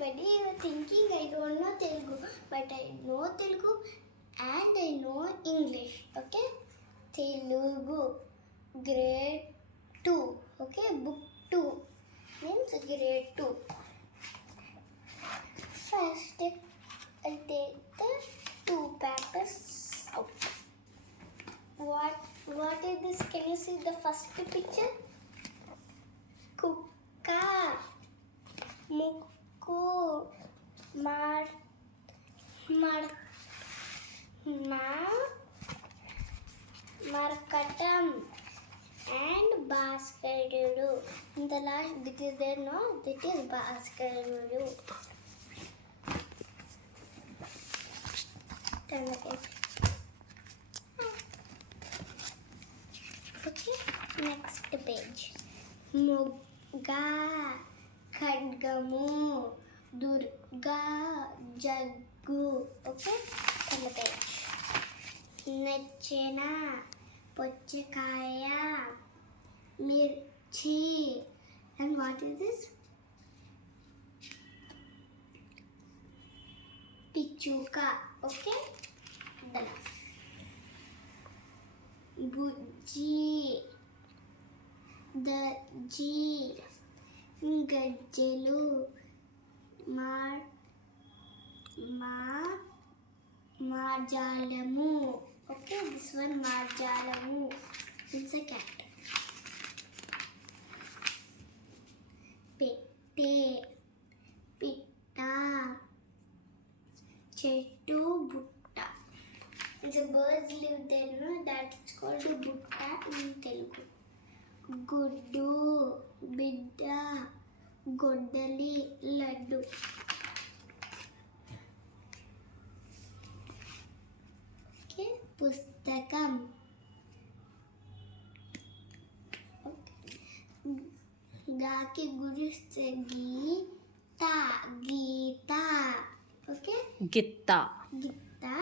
everybody, you are thinking I don't know Telugu, but I know Telugu and I know English. Okay, Telugu grade 2. Okay, book 2 means grade 2. First, I'll take the 2 papers out. What is this? Can you see the first picture? Kukka, mukku, markatam, and Bhaskarudu. In the last, that is there, no? That is Bhaskarudu. Turn the page. Okay, next page. Mugga, Khadgamu, Durga, Jaggu. Okay, turn the page. Nachena, Pochakaya, Mirchi. And what is this? Pichuka. Okay, the last. Bujji, Daji, Gajjalu, Marjalamu. Okay, this one Marjalamu. It's a cat. Pette, Pitta, Chettu, Butta. It's a birds live there, no? That's called a Butta in Telugu. Guddu, Bidda, Goddali, Laddu. Okay, Pustakam. Okay. Gaki guriste Gita, Gita. Okay? Gitta. Gita,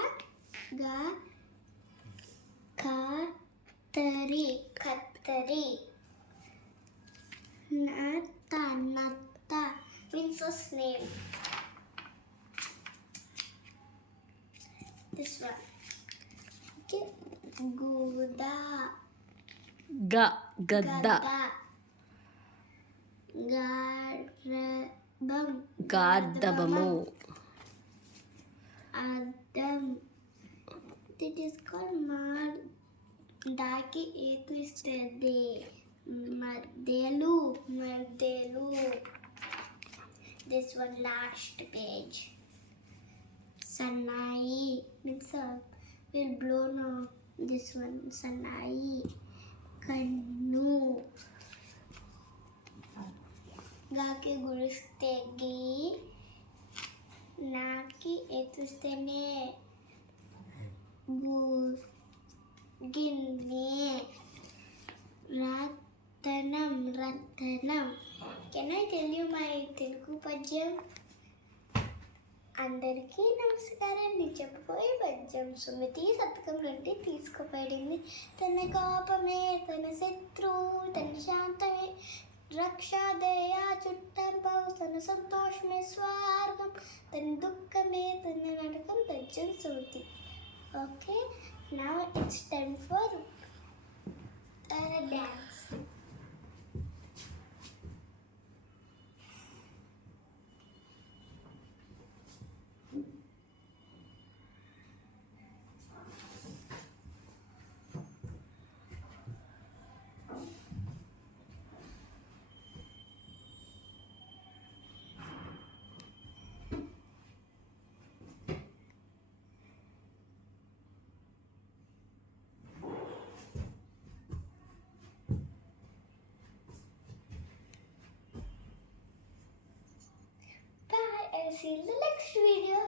Ga, Kattari. Natta means a snail. This one. Okay. Guda, Gadda. Gardabamu. Adam. It is called Daki Etu Stede. Mardelu. This one last page. Sanai means will blow now. This one Sanai. Kannu. Gaki guristegi. Naki etustene. Ginne. Rattanam. Can I tell you my Telugu padyam? అందరికీ నమస్కారం. నేను చెప్పబోయే పద్యం సుమతి శతకం నుండి తీసుకుపడింది. తన కోపమే తన శత్రువు, తన శాంతమే రక్షాదయా చుట్టం పావు, తన సంతోషమే స్వర్గం, తన దుఃఖమే తన నరకం. పద్యం Sumati. Okay, now it's time for dance.